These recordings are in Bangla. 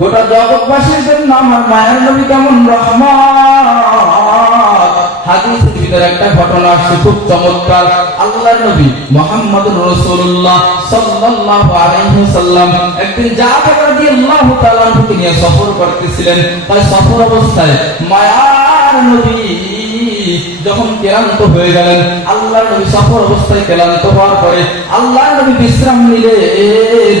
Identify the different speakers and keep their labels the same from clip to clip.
Speaker 1: গোটা জগৎবাসীর জন্য আমার মায়ের নবী কেমন রহমত। হাদিসের একটা ঘটনা আসছে, খুব চমৎকার। আল্লাহর নবী মুহাম্মদুর রাসূলুল্লাহ সাল্লাল্লাহু আলাইহি ওয়াসাল্লাম একদিন জাফর রাদিয়াল্লাহু তাআলা নিয়ে সফর করতেছিলেন। তাই সফর অবস্থায় মায়ার নবী যখন ক্লান্ত হয়ে গেলেন আল্লাহ নবী সফর অবস্থায় ক্লান্ত হওয়ার পরে আল্লাহ নবী বিশ্রাম নিলেন।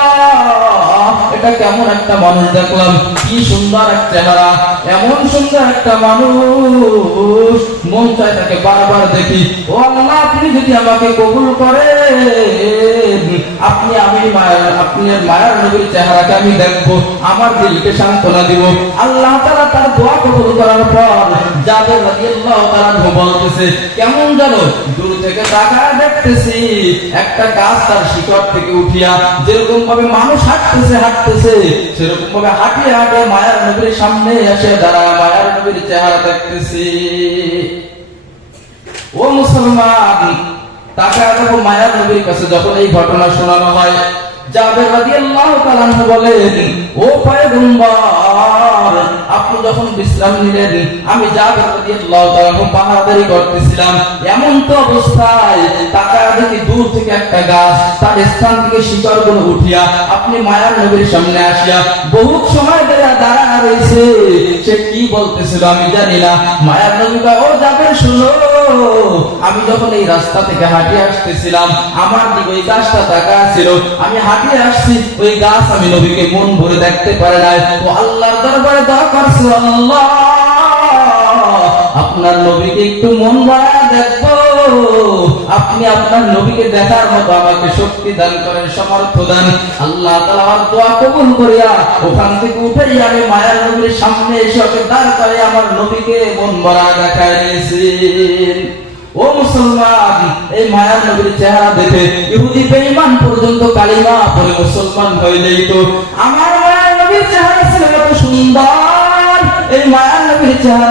Speaker 1: এটা কেমন একটা মানুষ দেখলাম, কি সুন্দর এক চেহারা, এমন সুন্দর একটা মানুষ। মন চায় তাকে বারবার দেখি। ও আল্লাহ, আপনি যদি আমাকে কবুল আমি মায়ের আপনি মায়ের নবীর চেহারাকে আমি দেখব, আমার দিলকে সান্ত্বনা দিব। আল্লাহ তাআলা তার দোয়া কবুল করার পর যাদের রাদিয়াল্লাহু তাআলা বলতেছে, কেমন জানো দূর থেকে তাকায় দেখতেছি, একটা গাছ তার শিকড় থেকে উঠিয়া যেরকম ভাবে মানুষ হাঁটতেছে হাঁটতেছে সেরকম ভাবে নবীর সামনে এসে দাঁড়ায় নবীর চেহারা দেখতেছি। ও মুসলমান, তাকায় দেখো মায়ার নবীর কাছে যখন এই ঘটনা শোনানো হয় আপনি যখন বিশ্রাম নিলেন, আমি আনহু করতেছিলাম। এমন তো অবস্থায় দেখি দূর থেকে একটা গাছ, তার স্থান থেকে শিকড়গুলো উঠিয়া আপনি মায়ার নবীর সামনে আসিয়া বহুত সময় দাঁড়ায় রয়েছে। সে কি বলতেছিল আমি জানি না। মায়ার নবী ও জাবের, শুনো। আমি যখন এই রাস্তা থেকে হাঁটিয়ে আসতেছিলাম, আমার দিকে ওই গাছটা তাকা ছিল আমি হাঁটিয়ে আসছি, ওই গাছ আমি নবীকে মন ভরে দেখতে পারে নাই। তো আল্লাহর দরবারে দোয়া করছি আল্লাহ আপনার নবীকে একটু মন ভরা দেখব। আপনি আপনার নবীকে দেখার মতো আমাকে শক্তি দান করেন সমর্থ দান। আল্লাহ আমার দোয়া কবুল করিয়া ওখান থেকে উঠে আমি মায়ার নবীর সামনে এসে ওকে দাঁড় করে আমার নবীকে মন ভরা দিয়েছেন ও মুসলমান, এই মায়ার নবীর চেহারা দেখে ইহুদি বেঈমান পর্যন্ত কালিমা পড়ে মুসলমান হয়ে যাইতো আমার মায়ার নবীর চেহারা ছিল কত সুন্দর। এই মায়ার নবীর চেহারা